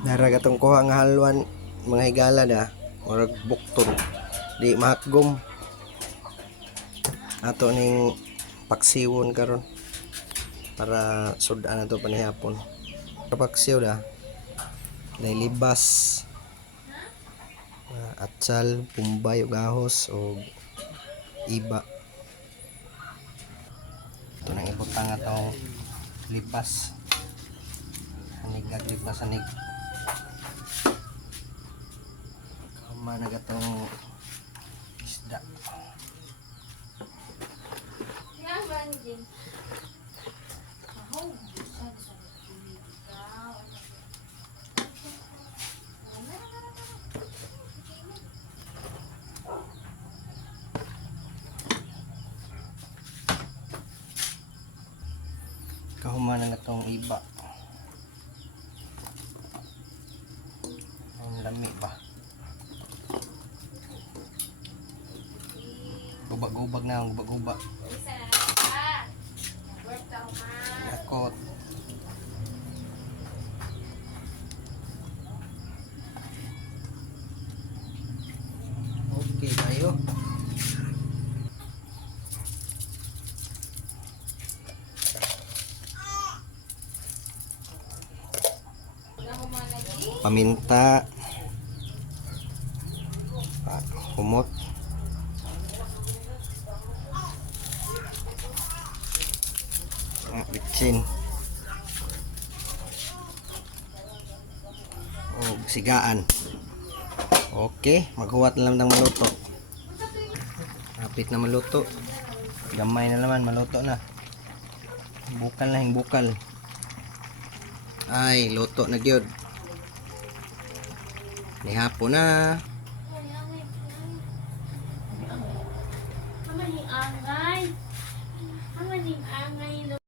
Narag atong kuha nga halwan mga higala na murag bukton di mahakgom ato ning paksiwon karon para sudan na to panihapon. Paksiw na nailibas atsal, pumbay ug ahos o iba. Ito nang ibutang atong lipas. Anig lipas anig. Kama na gatong isda. Kahuman na gatong iba. Ang lami ba? Gubag-gubag na, gubag-gubag. Yakot. Okay tayo. Paminta, humot, bitsin, o sigaan. Okay, maghuwat na lang ng maluto. Kapit na maluto. Gamay na naman, maluto na. Bukal na, bukal. Ay, luto na gyud. Ni hapon na. Amaning angay. Amaning angay.